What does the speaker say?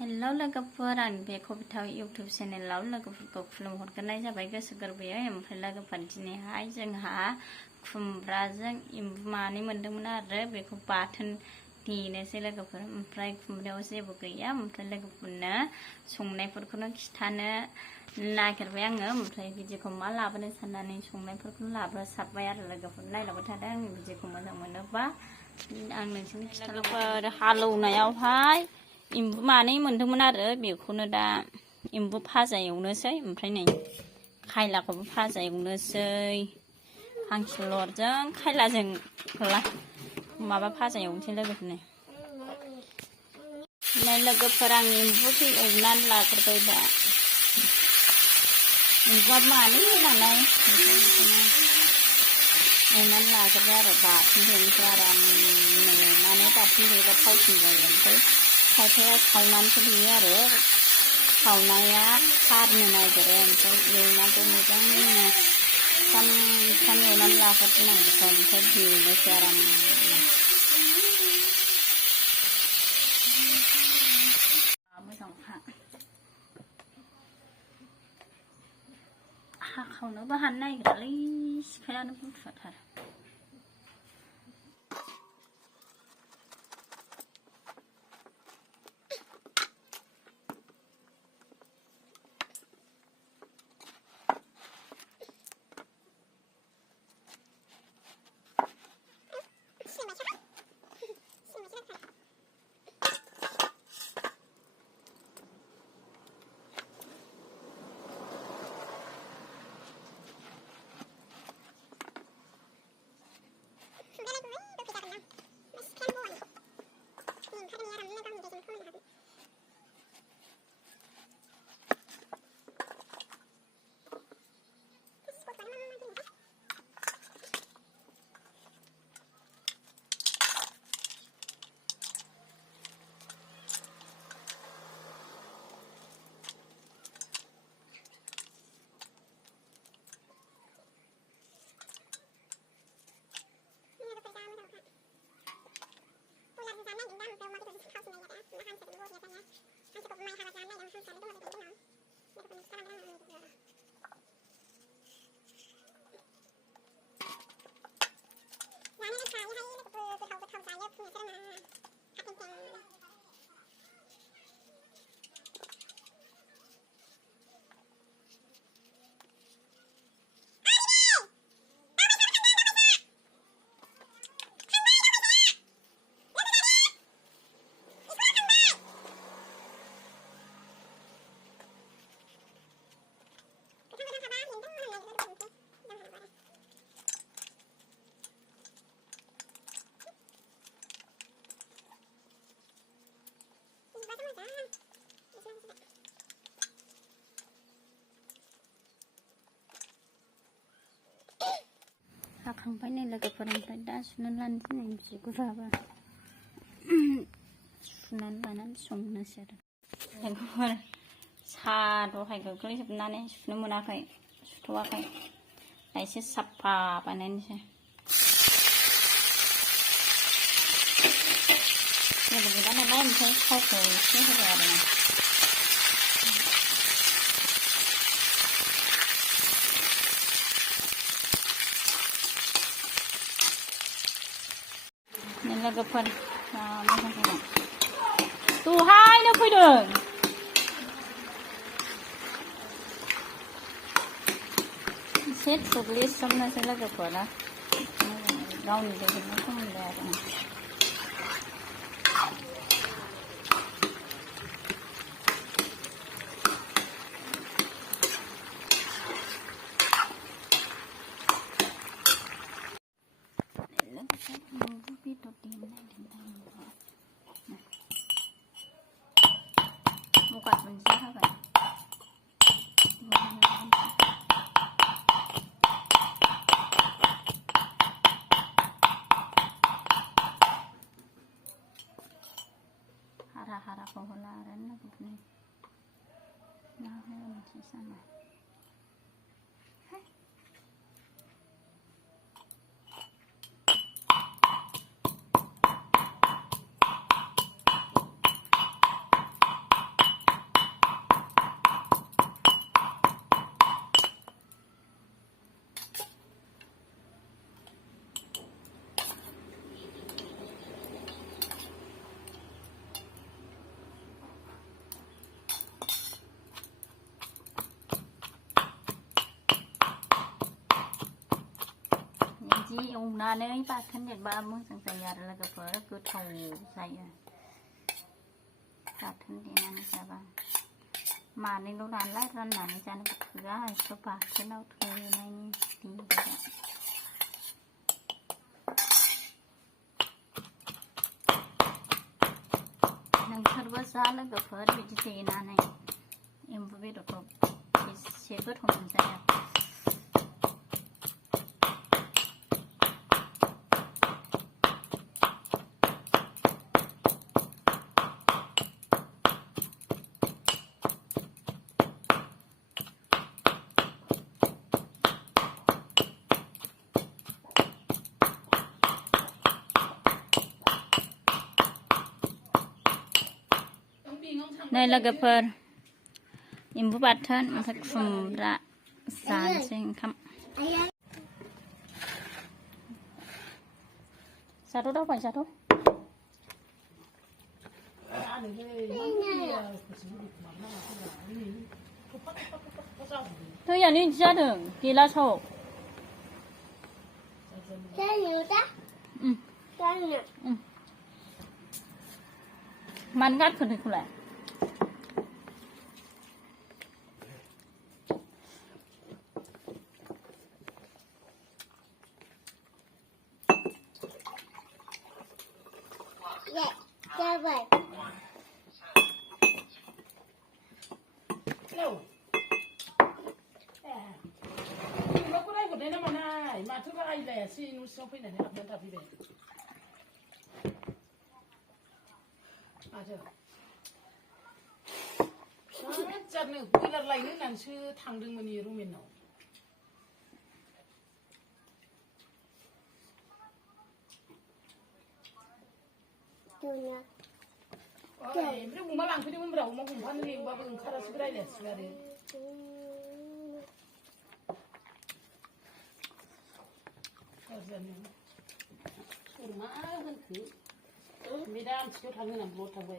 हेल' लोगोफोर आं बे कबिता इउटुब चेनेलाव लोगोफोरखौ खुलुमहरग्रोनाय जाबाय गोसो गोरबोयै। ओमफ्राय लोगोफोर दिनैहाय जोंहा खुमब्राजों एम्बु मानै मोन्दोंमोन आरो बेखौ बाथोन देनोसै लोगोफोर। ओमफ्राय खुमब्रायाव जेबो गैया। ओमफ्राय लोगोफोरनो संनायफोरखौनो खिथानो नागिरबाय आङो। ओमफ्राय भिडिअखौ मा लाबोनो साननानै संनायफोरखौनो लाबोसाबबाय आरो लोगोफोर नायलांबाय थादों। आंनि भिडिअखौ मोजां मोनोबा आं नोंसोरनो खिथालांबाय। हालौनायावहाय एम्बु मानै मोन्दोंमोन आरो बेखौनो दा एम्बु भाजा एवनोसै। ओमफ्राय नै खायलाखौबो भाजा एवनोसै। खांखिलरजों खायलाजों माबा भाजा एवनोसै लोगोफोरनो। नै लोगोफोर आं एम्बुखौ एवनानै लाग्रोबाय दा। एम्बुआ मानै नालाय एवनानै लाग्रोबाय आरो बाथोन देनोसै आरामनो एवनानै बाथोन देबा थावसिन जायो। ओमफ्राय खायफाया सावनानैसो देयो आरो सावनाया खारनो नागिरो। ओमफ्राय एवनांगौ मोजांनो फ्राम फ्राम एवनानै लाग्रोनांगौ। ओमफ्राय देनोसै आरामनो। मोजांखा हाखावनोबो हानो नागिरालै सिखायानो बुथुवाथार। हाखांबाय नै लोगोफोर। ओमफ्राय दा सुनानै लानोसै नै बिगुराबो सुनानै लानानै संनोसै आरो लोगोफोर। साहा दहाय गोग्लैजोबनानै सुनो मोनाखै सुथ'वाखै दा एसे साफा बानायनोसै। जेबो गैला नालाय ओमफ्राय थावखौ एसे होबाय आरो लोगोफोर मोजां फैदों दहायनो फैदों। एसे थुग्लिसोमनोसै लोगोफोरा गावनि दैजोंनो सोमोन्दो आरो मगा दुन्दिया होबाय। हारा हाराखौ होला आरो लोगोफोरनि ना होनोसै साना। एवनानै बाथोन देरबा मोजां जायो आरो लोगोफोर गोथाव जायो बाथोन देनानै जाबा मानैल' नालाय राननानै जानोबो थोआ एसे बाथोनाव थोनायनि देबाय नोंसोरबो जा लोगोफोर बिदि देनानै एम्बु बेदरखौ एसे गोथाव मोनजायो नै लोगोफोर एम्बु बाथोन ओमफ्राय खुमब्रा जानोसै ओंखाम जाथ' दावबाय जाथ' दैयानो बिदि जादों गिलासाव मानो गारखो दैखौलाय जाबाय न'खौ रायहरनाय ना मानाय माथो रायलायासै न' सिङाव फैनानै हाबनानै थाफैबाय माथो जारनो बयलार लायनो होननानैसो थांदोंमोन इयो रमेननाव ओमफ्राय अमा लांफैदोंमोनब्रा अमा हमफानो लेंबाबो ओंखारासै रायलायासै आरो सोर मा होनखो बे दा आमथिखायाव थांनो होननानै ब्लद थांबाय